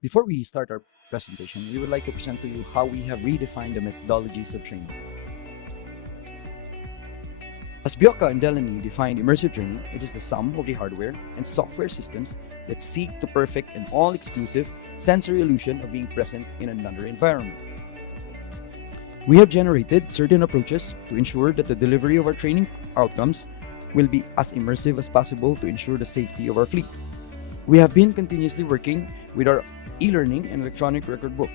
Before we start our presentation, we would like to present to you how we have redefined the methodologies of training. As Bioka and Dela defined immersive training, it is the sum of the hardware and software systems that seek to perfect an all-exclusive sensory illusion of being present in another environment. We have generated certain approaches to ensure that the delivery of our training outcomes will be as immersive as possible to ensure the safety of our fleet. We have been continuously working with our e-learning and electronic record book,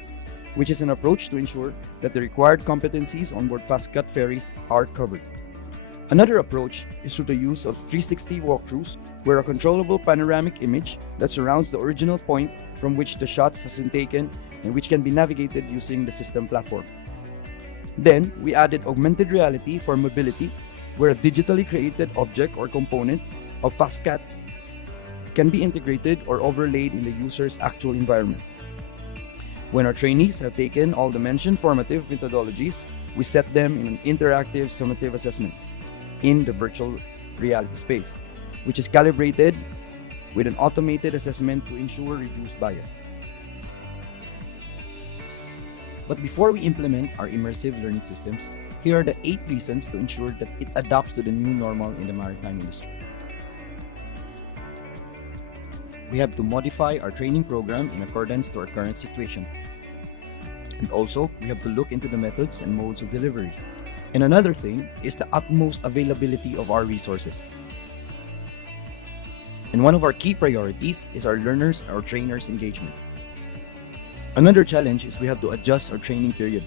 which is an approach to ensure that the required competencies on board fast-cut ferries are covered. Another approach is through the use of 360 walkthroughs, where a controllable panoramic image that surrounds the original point from which the shots has been taken and which can be navigated using the system platform. Then, we added augmented reality for mobility, where a digitally created object or component of FastCat can be integrated or overlaid in the user's actual environment. When our trainees have taken all the mentioned formative methodologies, we set them in an interactive summative assessment in the virtual reality space, which is calibrated with an automated assessment to ensure reduced bias. But before we implement our immersive learning systems, here are the 8 reasons to ensure that it adapts to the new normal in the maritime industry. We have to modify our training program in accordance to our current situation. And also, we have to look into the methods and modes of delivery. And another thing is the utmost availability of our resources. And one of our key priorities is our learners or trainers' engagement. Another challenge is we have to adjust our training period.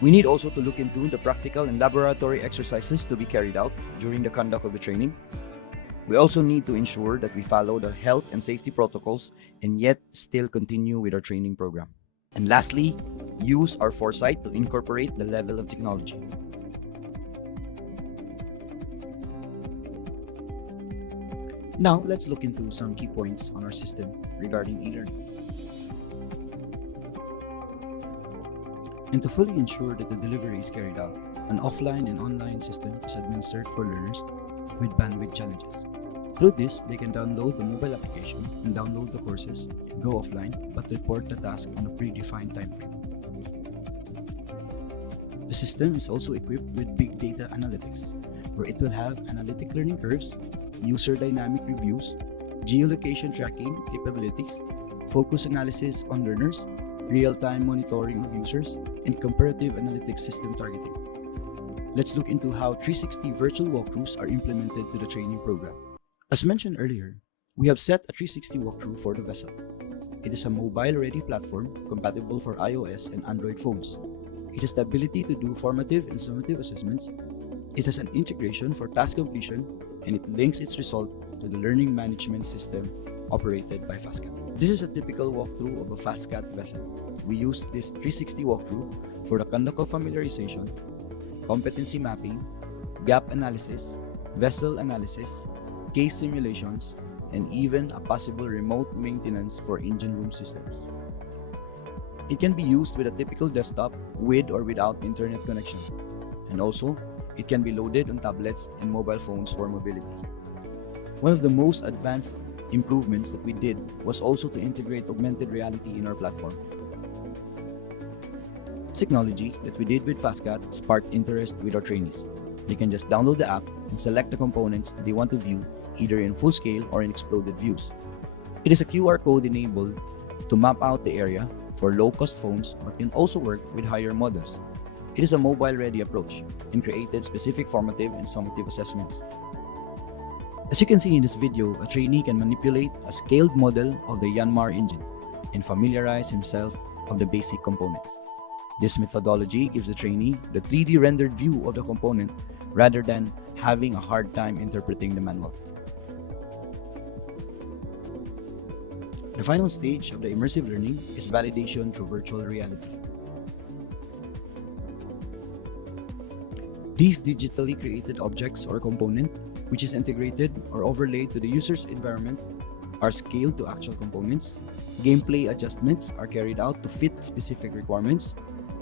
We need also to look into the practical and laboratory exercises to be carried out during the conduct of the training. We also need to ensure that we follow the health and safety protocols and yet still continue with our training program. And lastly, use our foresight to incorporate the level of technology. Now, let's look into some key points on our system regarding e-learning. And to fully ensure that the delivery is carried out, an offline and online system is administered for learners with bandwidth challenges. Through this, they can download the mobile application and download the courses and go offline but report the task on a predefined time frame. The system is also equipped with big data analytics, where it will have analytic learning curves, user dynamic reviews, geolocation tracking capabilities, focus analysis on learners, real-time monitoring of users, and comparative analytics system targeting. Let's look into how 360 virtual walkthroughs are implemented to the training program. As mentioned earlier, we have set a 360 walkthrough for the vessel. It is a mobile-ready platform compatible for iOS and Android phones. It has the ability to do formative and summative assessments. It has an integration for task completion, and it links its result to the learning management system operated by FastCat. This is a typical walkthrough of a FastCat vessel. We use this 360 walkthrough for the conduct of familiarization, competency mapping, gap analysis, vessel analysis, case simulations, and even a possible remote maintenance for engine room systems. It can be used with a typical desktop with or without internet connection, and also it can be loaded on tablets and mobile phones for mobility. One of the most advanced improvements that we did was also to integrate augmented reality in our platform. Technology that we did with FastCat sparked interest with our trainees. They can just download the app and select the components they want to view, either in full scale or in exploded views. It is a QR code enabled to map out the area for low-cost phones, but can also work with higher models. It is a mobile-ready approach and created specific formative and summative assessments. As you can see in this video, a trainee can manipulate a scaled model of the Yanmar engine and familiarize himself of the basic components. This methodology gives the trainee the 3D rendered view of the component rather than having a hard time interpreting the manual. The final stage of the immersive learning is validation through virtual reality. These digitally created objects or component, which is integrated or overlaid to the user's environment, are scaled to actual components. Gameplay adjustments are carried out to fit specific requirements.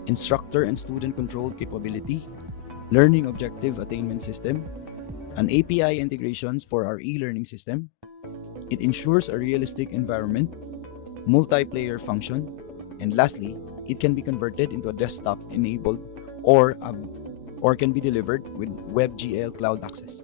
Instructor and student controlled capability, learning objective attainment system, an API integrations for our e-learning system. It ensures a realistic environment, multiplayer function, and lastly, it can be converted into a desktop enabled or can be delivered with WebGL cloud access.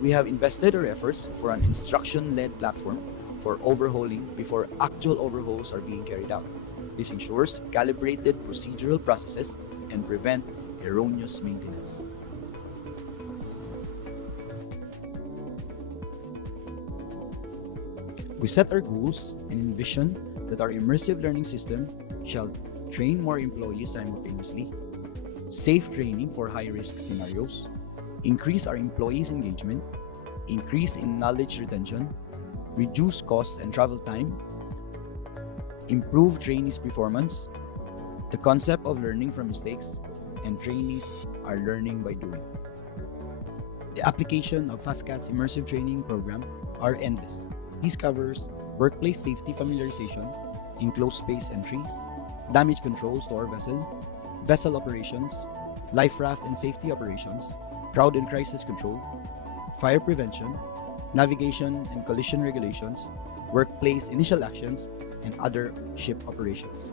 We have invested our efforts for an instruction-led platform for overhauling before actual overhauls are being carried out. This ensures calibrated procedural processes and prevent erroneous maintenance. We set our goals and envision that our immersive learning system shall train more employees simultaneously, safe training for high-risk scenarios, increase our employees' engagement, increase in knowledge retention, reduce cost and travel time, improve trainees' performance, the concept of learning from mistakes, and trainees are learning by doing. The application of FastCat's immersive training program are endless. This covers workplace safety familiarization, enclosed space entries, damage controls to our vessel operations, life raft and safety operations, crowd and crisis control, fire prevention, navigation and collision regulations, workplace initial actions, and other ship operations.